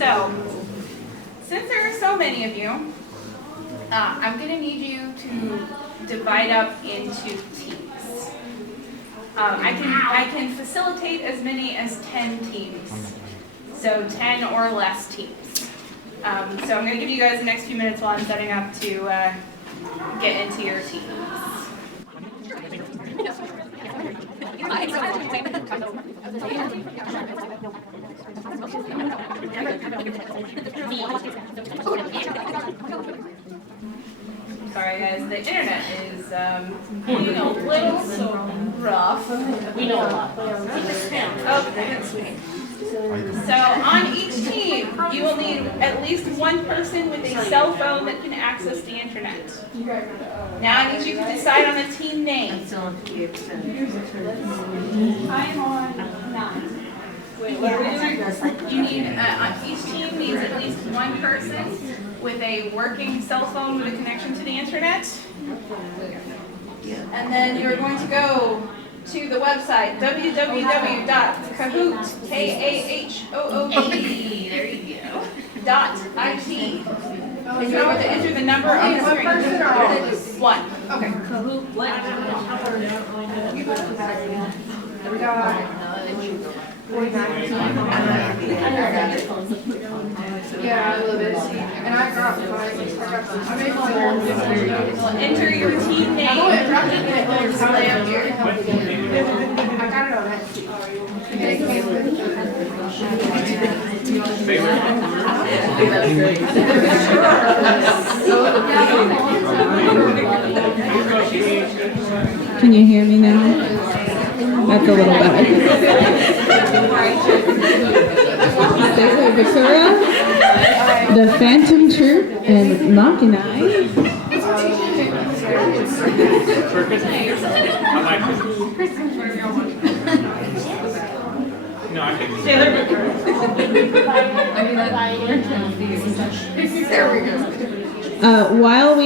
So, since there are so many of you, I'm going to need you to divide up into teams. I can facilitate as many as 10 teams, so 10 or less teams. So I'm going to give you guys the next few minutes while I'm setting up to get into your teams. Sorry guys, the internet is being a little rough. We know a lot. Okay. So on each team, you will need at least one person with a cell phone that can access the internet. Now I need you to decide on a team name. I'm on 9. Wait, what are we doing? You need, each team needs at least one person with a working cell phone with a connection to the internet. And then you're going to go to the website www.kahoot.it. And you're going to enter the number on the screen. One. Okay. Kahoot. Yeah, a little bit. And I got Enter your team name. I got it on that sheet. Can you hear me now? That's a little better. Victoria, the Phantom Troop, and Makanai. While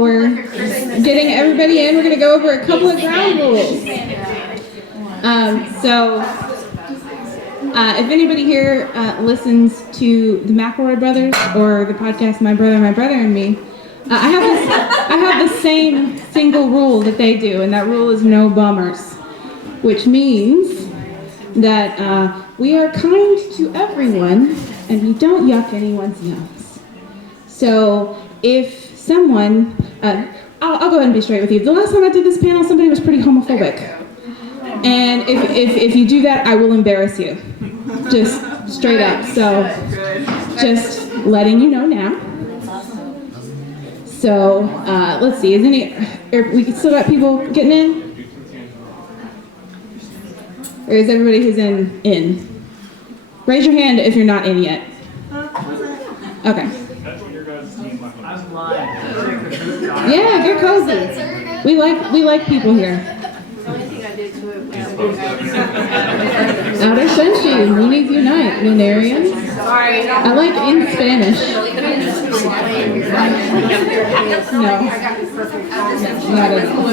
we're getting everybody in, we're going to go over a couple of ground rules. If anybody here listens to the McElroy Brothers or the podcast My Brother and Me, I have the same single rule that they do, and that rule is no bummers, which means that we are kind to everyone and we don't yuck anyone's nose. So if someone, I'll go ahead and be straight with you. The last time I did this panel, somebody was pretty homophobic. And if you do that, I will embarrass you. Just straight up. So just letting you know now. So let's see. We still got people getting in? Or is everybody who's in? Raise your hand if you're not in yet. Okay. Yeah, get cozy. We like people here. Outer Sunshine, Loonies Unite, Lunarians. I like in Spanish. No. Not at all.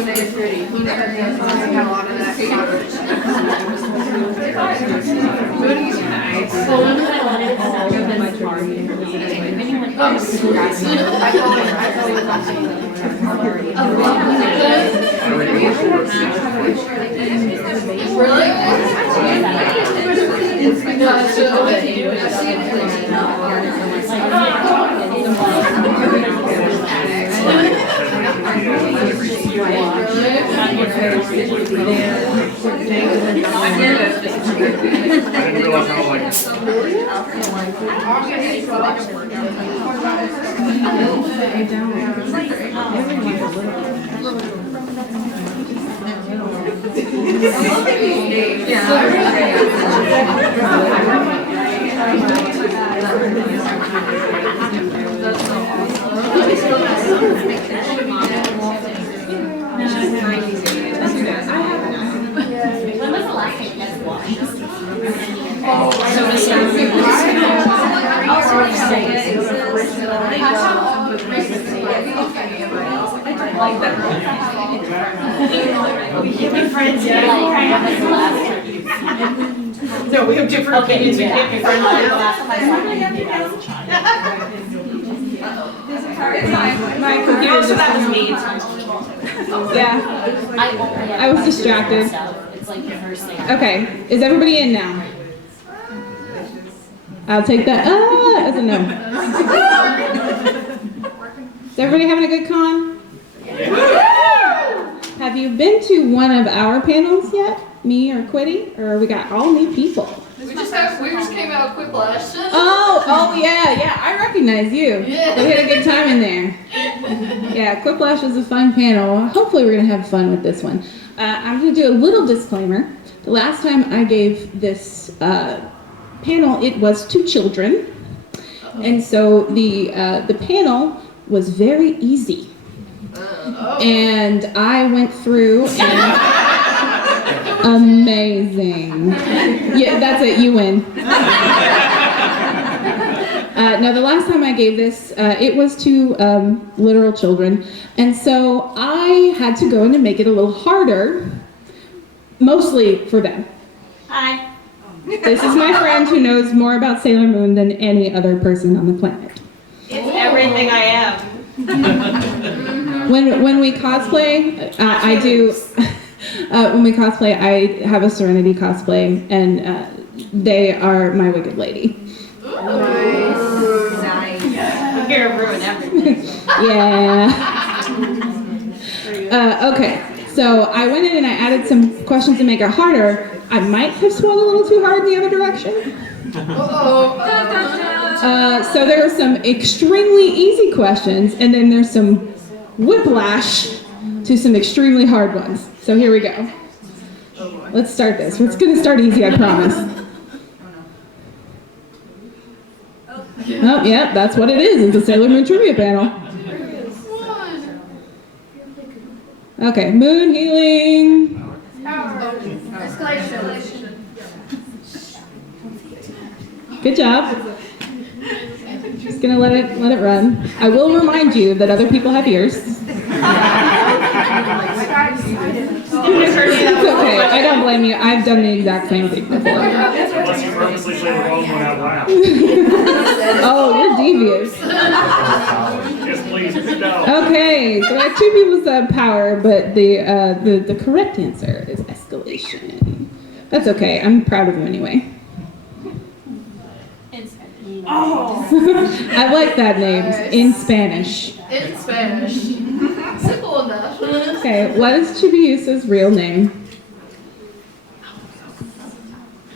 We can't be friends yet. No, we have different opinions. We can't be friends. It's fine. My computer just that was me. Yeah. I was distracted. It's like the first thing. Okay, is everybody in now? I'll take that as a no. Is everybody having a good con? Have you been to one of our panels yet? Me or Quiddy? Or we got all new people? We just came out of Quiplash. Oh yeah, I recognize you. Yeah. We had a good time in there. Yeah, Quiplash was a fun panel. Hopefully we're gonna have fun with this one. I'm gonna do a little disclaimer. The last time I gave this panel, it was to children, and so the panel was very easy. And I went through and amazing. Yeah, that's it. You win. Now, the last time I gave this, it was to literal children, and so I had to go in and make it a little harder, mostly for them. Hi. This is my friend who knows more about Sailor Moon than any other person on the planet. It's everything I am. When we cosplay, I do. When we cosplay, I have a Serenity cosplay, and they are my Wicked Lady. Nice. I'm here to ruin everything. Yeah. Okay, so I went in and I added some questions to make it harder. I might have swung a little too hard in the other direction. So there are some extremely easy questions, and then there's some whiplash to some extremely hard ones. So here we go. Let's start this. It's going to start easy, I promise. Oh, yeah, that's what it is. It's a Sailor Moon trivia panel. Okay, moon healing. Escalation. Good job. Just gonna let it run. I will remind you that other people have ears. It's okay. I don't blame you. I've done the exact same thing before. Unless you purposely say the wrong one out loud. Oh, you're devious. Yes, please, no. Okay, so I have two people said power, but the correct answer is escalation. That's okay. I'm proud of you anyway. I like that name. In Spanish. In Spanish. Simple enough. Okay, what is Chibiusa's real name?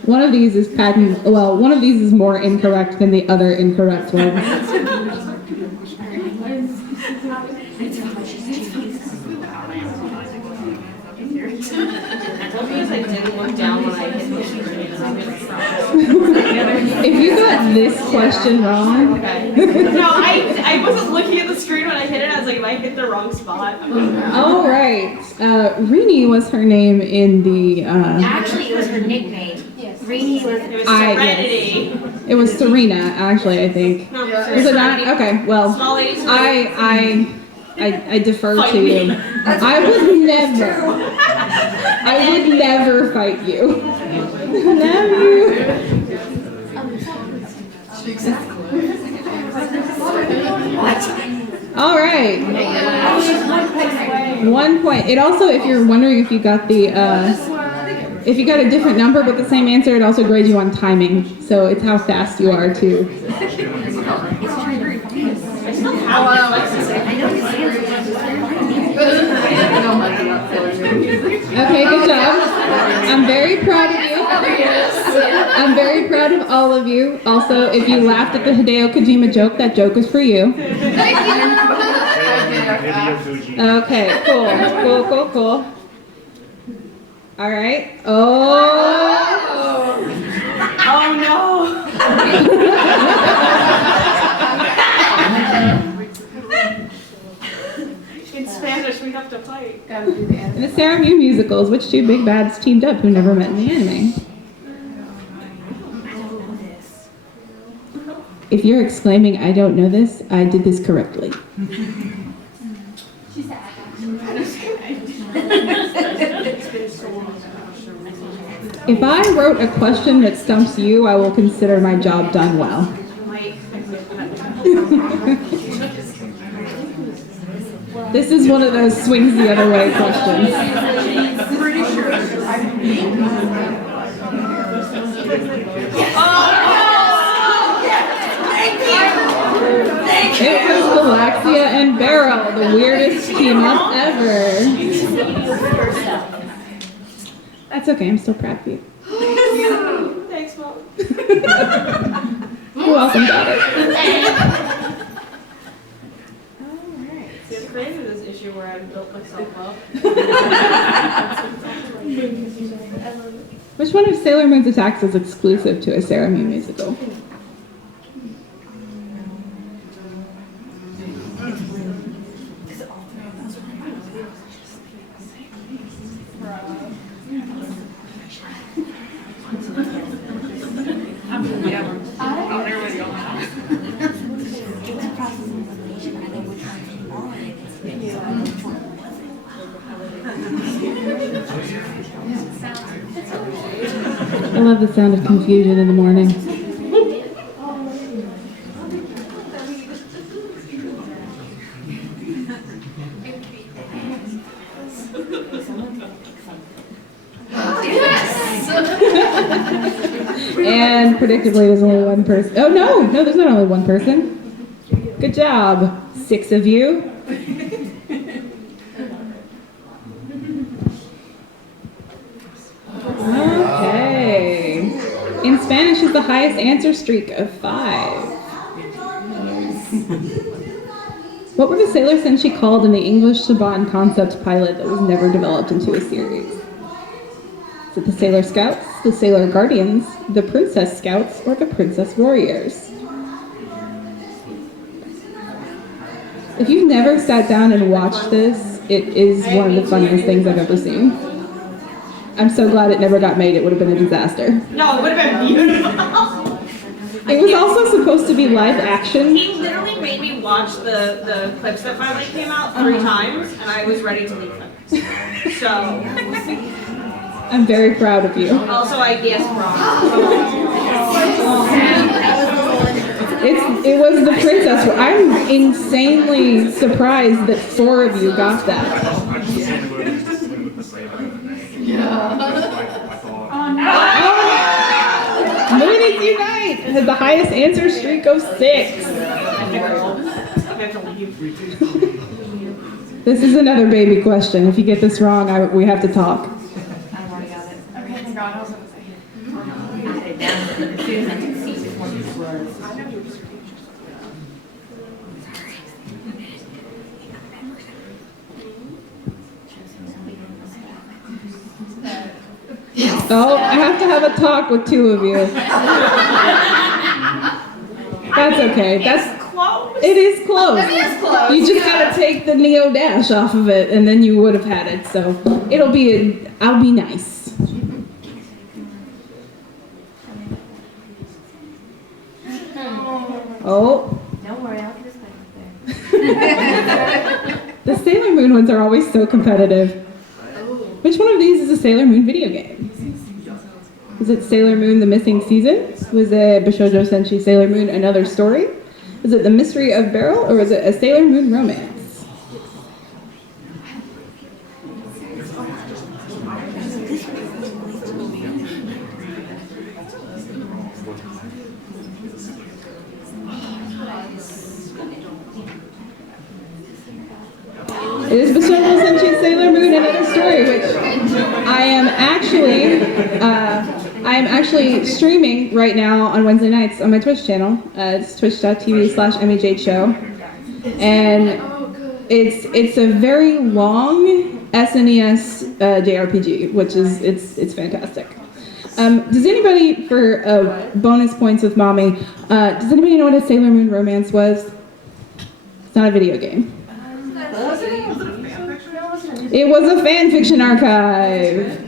One of these is one of these is more incorrect than the other incorrect ones. I didn't look down when I hit the screen. If you got this question wrong, No, I wasn't looking at the screen when I hit it. I was like, if I hit the wrong spot. all right. Rini was her name in the. Actually, it was her nickname. Yes. Rini was. It was Yes. Serenity. It was Serena, actually. I think. No, Was it not? Okay. Well, Small ladies. I defer to you. I would never fight you. Never. All right. 1 point. It also, if you're wondering if you got if you got a different number but the same answer, it also grades you on timing. So it's how fast you are too. Okay, good job. I'm very proud of you. I'm very proud of all of you. Also, if you laughed at the Hideo Kojima joke, that joke is for you. Okay, cool. All right. Oh no. In Spanish, we have to fight. In the Sailor Moon musicals, which two big bads teamed up who never met in the anime? If you're exclaiming, I don't know this, I did this correctly. If I wrote a question that stumps you, I will consider my job done well. This is one of those swings the other way questions. It was Galaxia and Beryl, the weirdest team up ever. That's okay, I'm still proud of you. Thanks, Mom. You're welcome, daughter. See, I'm crazy with this issue where I built myself up. Which one of Sailor Moon's attacks is exclusive to a Sailor Moon musical? I love the sound of confusion in the morning. And predictably, there's only one person. Oh, no, there's not only one person. Good job, 6 of you. Okay. In Spanish is the highest answer streak of 5. What were the Sailor Senshi called in the English Saban concept pilot that was never developed into a series? Is it the Sailor Scouts, the Sailor Guardians, the Princess Scouts, or the Princess Warriors? If you've never sat down and watched this, it is one of the funniest things I've ever seen. I'm so glad it never got made. It would have been a disaster. No, it would have been beautiful. It was also supposed to be live action. He literally made me watch the clips that finally came out 3 times, and I was ready to leave them. So, I'm very proud of you. also I guessed wrong. It was the princess. I'm insanely surprised that 4 of you got that. Moonies Unite has the highest answer streak of 6. This is another baby question. If you get this wrong, we have to talk. I've already got it. I had it down as soon as I could see what this was. Oh, I have to have a talk with 2 of you. That's okay. Close. It is close. It is close. You just gotta take the Neo Dash off of it, and then you would have had it. So I'll be nice. Oh. Don't worry, I'll get us back there. The Sailor Moon ones are always so competitive. Which one of these is a Sailor Moon video game? Is it Sailor Moon The Missing Season? Was it Bishojo Senshi Sailor Moon Another Story? Is it The Mystery of Beryl, or is it a Sailor Moon romance? It is Bishojo Senshi Sailor Moon Another Story, which I am actually streaming right now on Wednesday nights on my Twitch channel. It's twitch.tv/MHH show. And it's a very long SNES JRPG, which is it's fantastic. Does anybody, for bonus points with mommy, does anybody know what a Sailor Moon romance was? It's not a video game. It was a fan fiction archive.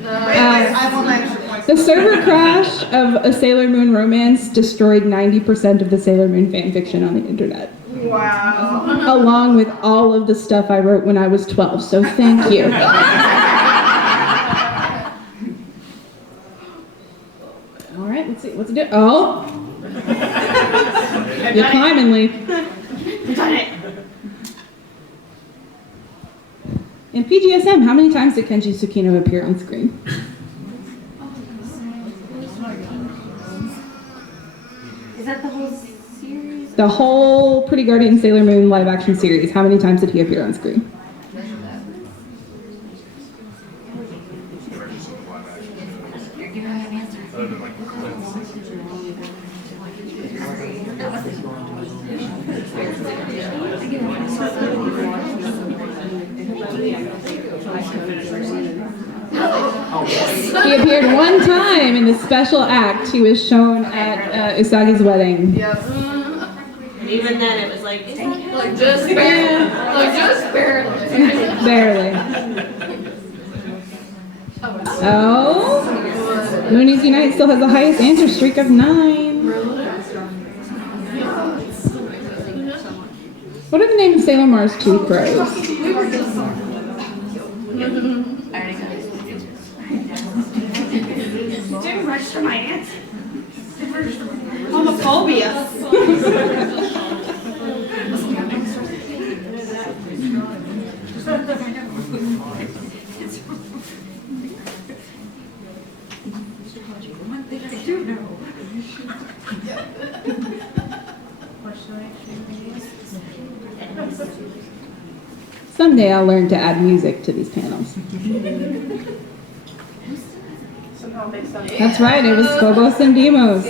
The server crash of a Sailor Moon romance destroyed 90% of the Sailor Moon fan fiction on the internet. Wow. Along with all of the stuff I wrote when I was 12, so thank you. All right, let's see, what's it do? Oh! You climb and leave. We've done it. In PGSM, how many times did Kenji Tsukino appear on screen? Is that the whole series? The whole Pretty Guardian Sailor Moon live action series, how many times did he appear on screen? You're giving me an answer. Other than like the clips. He appeared one time in the special act he was shown at Usagi's wedding. Yep. Even then, it was like, Like just barely. Like just barely. Barely. Oh, Moonies Unite still has the highest answer streak of 9. What are the name of Sailor Mars 2 crows? I already got it. didn't register my answer. Homophobia. Someday I'll learn to add music to these panels. That's right, it was Phobos and Deimos.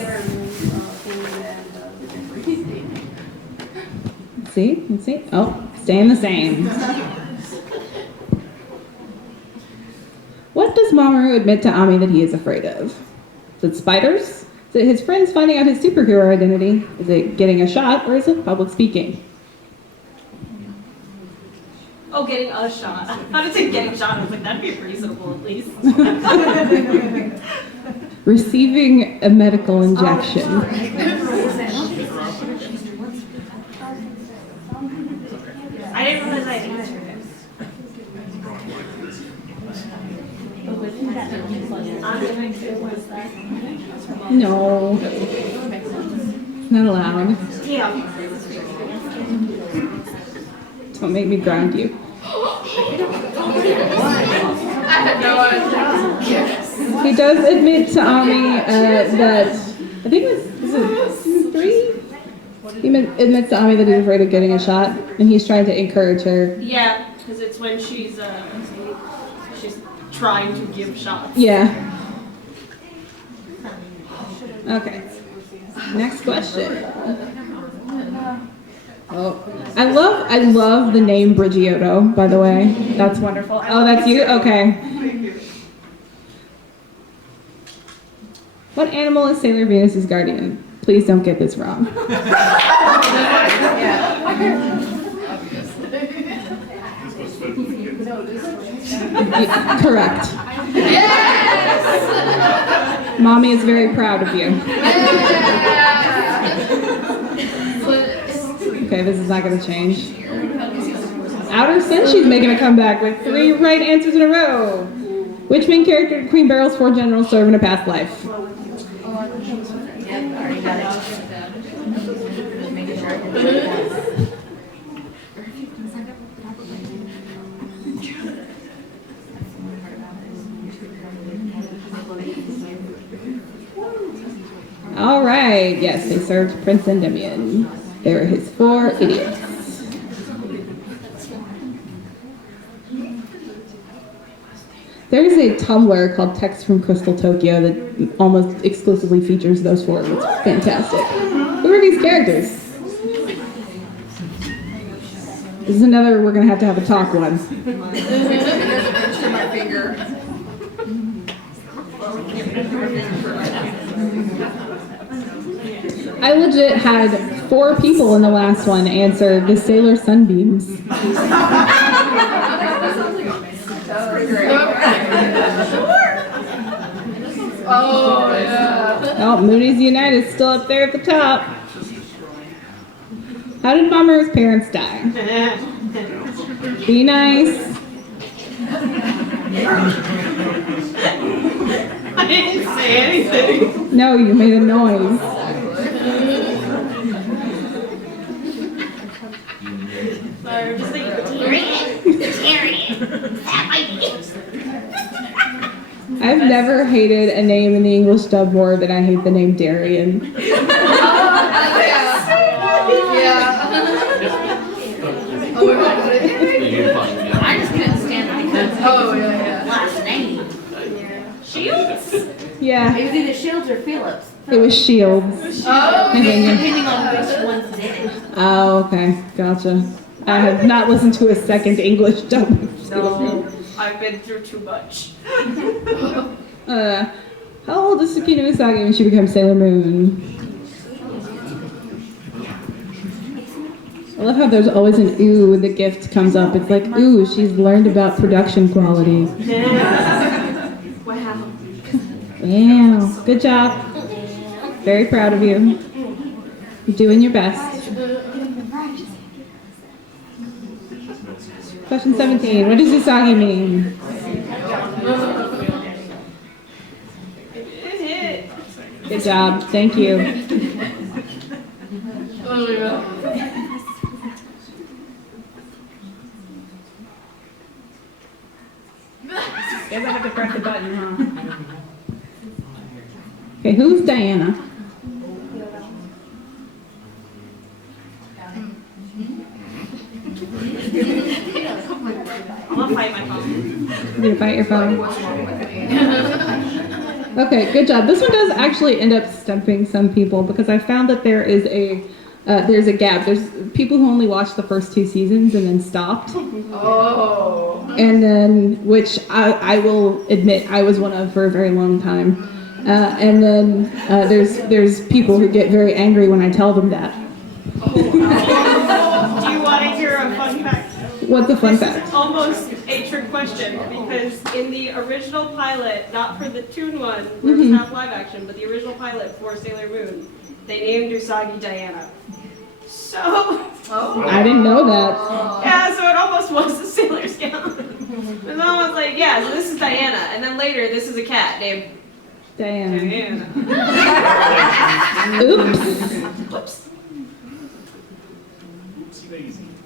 See? Let's see. Oh, staying the same. What does Mamoru admit to Ami that he is afraid of? Is it spiders? Is it his friends finding out his superhero identity? Is it getting a shot, or is it public speaking? Oh, getting a shot. I would say getting shot. I was like, that'd be reasonable at least. Receiving a medical injection. I didn't realize I answered it. No. Not allowed. Yeah. Don't make me ground you. I had no idea. He does admit to Ami that, I think it was it season 3? He admits to Ami that he's afraid of getting a shot, and he's trying to encourage her. Yeah, because it's when she's trying to give shots. Yeah. Okay. Next question. Oh, I love the name Brigiotto, by the way. That's wonderful. Oh, that's you? Okay. What animal is Sailor Venus's guardian? Please don't get this wrong. Correct. Yes! Mommy is very proud of you. Okay, this is not going to change. Outer Senshi's making a comeback with 3 right answers in a row. Which main character did Queen Barrel's 4 generals serve in a past life? Yep, already got it. Just making sure I can do it once. All right, yes, they served Prince Endymion. They were his 4 idiots. There's a Tumblr called Text from Crystal Tokyo that almost exclusively features those 4. It's fantastic. Who are these characters? This is another we're going to have a talk one. I legit had 4 people in the last one answer the Sailor Sunbeams. Oh, yeah. Oh, Moonies Unite is still up there at the top. How did Mamoru's parents die? Be nice. I didn't say anything. No, you made a noise. Sorry, just like, I've never hated a name in the English dub more than I hate the name Darian. Yeah. I just couldn't stand it because Oh, yeah. last name. Shields? Yeah, It was either Shields or Phillips, it was Shields. Oh, depending on which ones did it. Oh, okay, gotcha. I have not listened to a second English dub. No, I've been through too much. How old is Tsukino Usagi when she becomes Sailor Moon? I love how there's always an ooh when the gift comes up. It's like, ooh, she's learned about production quality. Wow. Wow, good job. Very proud of you. You're doing your best. Question 17, what does Usagi mean? It hit. Good job, thank you. Oh, yeah. Guess I have to press the button, huh? Okay, who's Diana? I'm gonna fight my phone. You're gonna bite your phone? Okay, good job. This one does actually end up stumping some people because I found that there's a gap. There's people who only watched the first 2 seasons and then stopped. Oh. And then, which I will admit I was one of for a very long time. And then there's people who get very angry when I tell them that. Do you want to hear a fun fact? What's the fun This fact? is almost a trick question because in the original pilot, not for the Toon one, where it's not live action, but the original pilot for Sailor Moon, they named Usagi Diana. So, I didn't know that. yeah, so it almost was the Sailor Scout. And then I was like, yeah, so this is Diana. And then later, this is a cat named Diana. Diana. Oops. Whoops.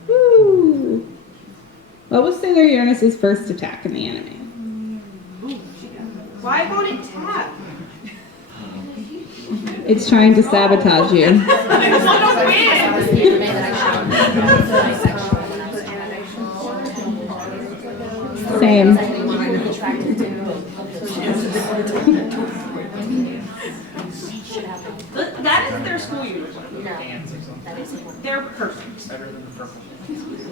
Woo. What was Sailor Uranus's first attack in the anime? Why won't it tap? It's trying to sabotage you. It's on a win. Same. That is their school uniform. They're perfect.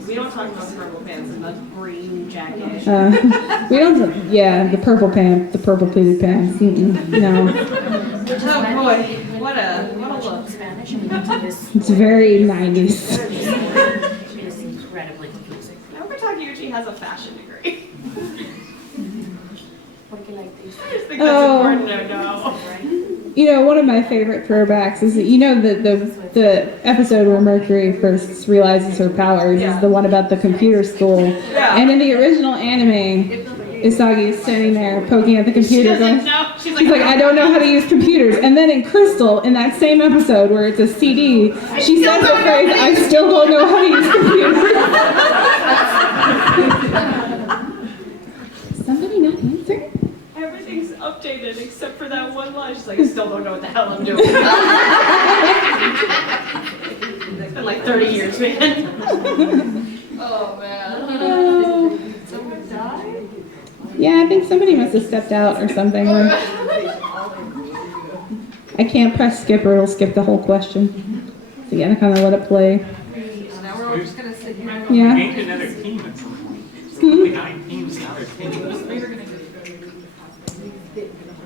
We don't talk about the purple pants and the green jacket. We don't. Yeah, the purple pants, the purple pleated pants. No, Oh boy, what a look. it's very 90s. Incredibly confusing. Naoki Takeuchi has a fashion degree. I just think that's important to know. You know, one of my favorite throwbacks is the episode where Mercury first realizes her powers is the one about the computer school. Yeah. And in the original anime, Usagi is sitting there poking at the She computer doesn't going, know. She's she's like, I don't know how to use computers. And then in Crystal, in that same episode where it's a CD, she says the phrase, I still don't know how to use computers. Somebody not answer? Everything's updated except for that one line. She's like, I still don't know what the hell I'm doing. It's been like 30 years, man. Oh, man. Someone died? Yeah, I think somebody must have stepped out or something. I can't press skip or it'll skip the whole question. So you gotta kind of let it play. Now we're all just gonna sit here. We Yeah. gained another team at some point. So only 9 teams now. There's teams.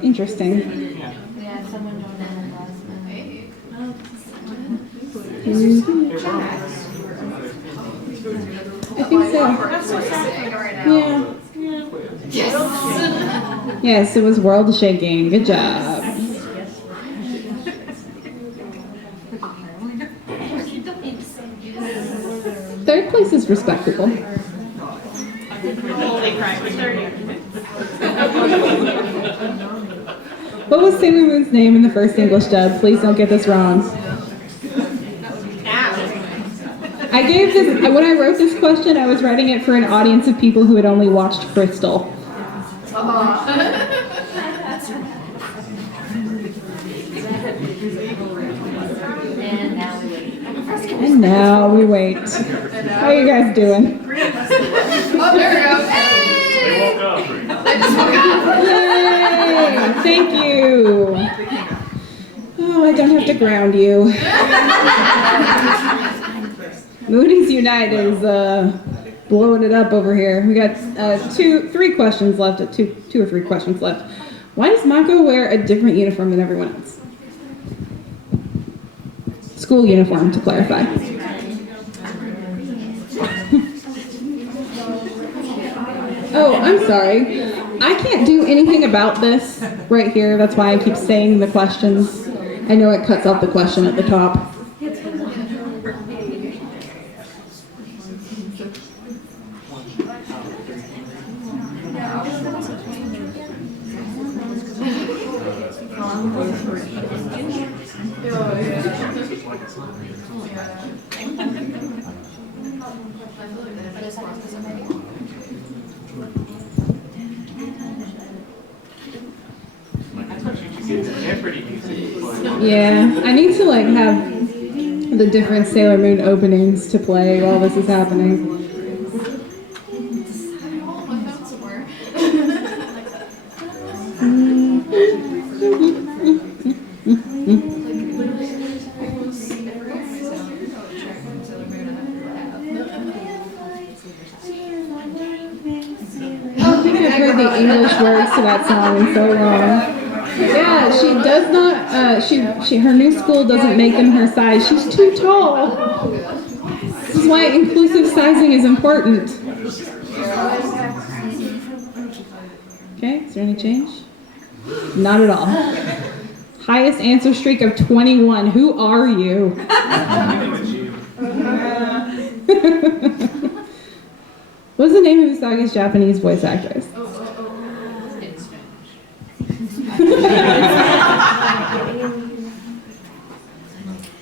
Interesting. Yeah. Yeah, someone joined in last Hey. I think so. That's so sad. Right now. Yeah. Yes, it was world shaking. Good job. Third place is respectable. Holy crap, we're 30. What was Sailor Moon's name in the first English dub? Please don't get this wrong. I gave this, when I wrote this question, I was writing it for an audience of people who had only watched Crystal. And now we wait. How you guys doing? Oh, there we go. Hey! They woke up. They just woke up. Yay! Thank you. Oh, I don't have to ground you. Moody's Unite is blowing it up over here. We got three questions left. Two or three questions left. Why does Mako wear a different uniform than everyone else? School uniform, to clarify. Oh, I'm sorry. I can't do anything about this right here. That's why I keep saying the questions. I know it cuts out the question at the top. Yeah, I need to like have the different Sailor Moon openings to play while this is happening. I think I've heard the English words to that song in so long. Yeah, she does not, her new school doesn't make them her size. She's too tall. This is why inclusive sizing is important. Okay, is there any change? Not at all. Highest answer streak of 21. Who are you? What's the name of Usagi's Japanese voice actress?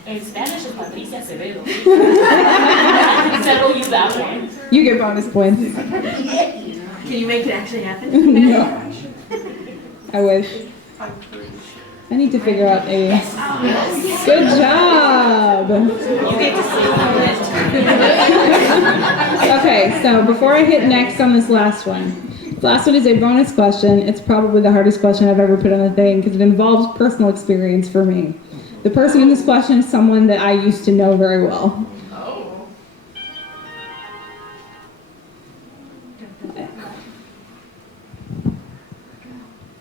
In Spanish is Patricia Acevedo. I can settle you that one. You get bonus points. Can you make it actually happen? No. I wish. I need to figure out a... Good job! You get to see Okay, so before I hit next on this last one. The last one is a bonus question. It's probably the hardest question I've ever put on the thing because it involves personal experience for me. The person in this question is someone that I used to know very well. Oh.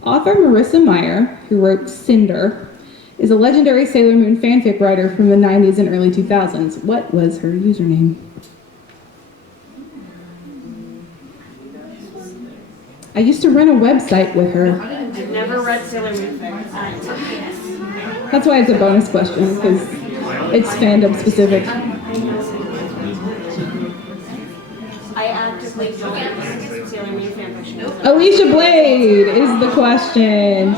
Author Marissa Meyer, who wrote Cinder, is a legendary Sailor Moon fanfic writer from the 90s and early 2000s. What was her username? I used to run a website with her. I've never read Sailor Moon fic. That's why it's a bonus question, because it's fandom specific. I actively don't Sailor Moon fanfiction. Alicia Blade is the question.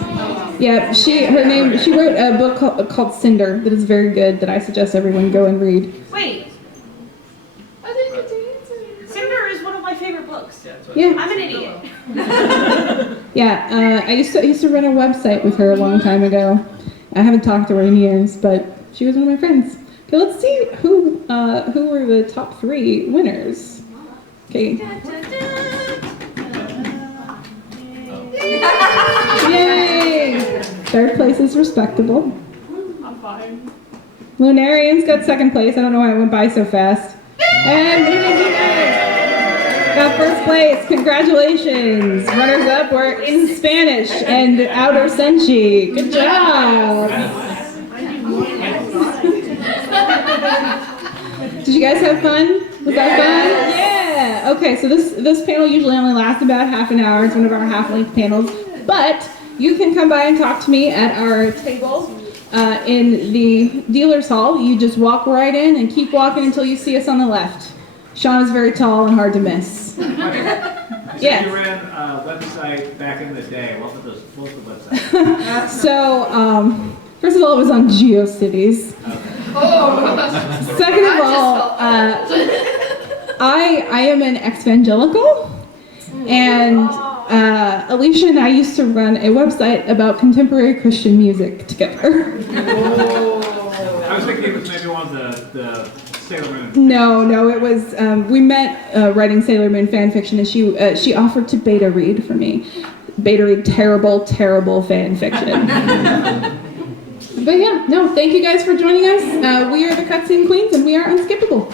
Yeah, she wrote a book called Cinder that is very good that I suggest everyone go and read. Wait, I didn't get to answer. Cinder is one of my favorite books. Yeah. I'm an idiot. Yeah, I used to run a website with her a long time ago. I haven't talked to her in years, but she was one of my friends. Okay, let's see who were the top 3 winners. Okay. Yay! 3rd place is respectable. I'm fine. Lunarians got 2nd place. I don't know why it went by so fast. And Moonlight got 1st place. Congratulations. Runners up were In Spanish and Outer Senshi. Good job. Did you guys have fun? Was that fun? Yeah. Okay, so this panel usually only lasts about half an hour. It's one of our half-length panels. But you can come by and talk to me at our table in the dealer's hall. You just walk right in and keep walking until you see us on the left. Sean is very tall and hard to miss. Yeah. You ran a website back in the day. What was the website? So, first of all, it was on GeoCities. Oh. Second of all, I am an evangelical, and Alicia and I used to run a website about contemporary Christian music together. I was thinking it was maybe one of the Sailor Moon. No, it was, we met writing Sailor Moon fan fiction, and she offered to beta read for me. Beta read terrible fan fiction. But yeah, no, thank you guys for joining us. We are the Cutscene Queens, and we are unskippable.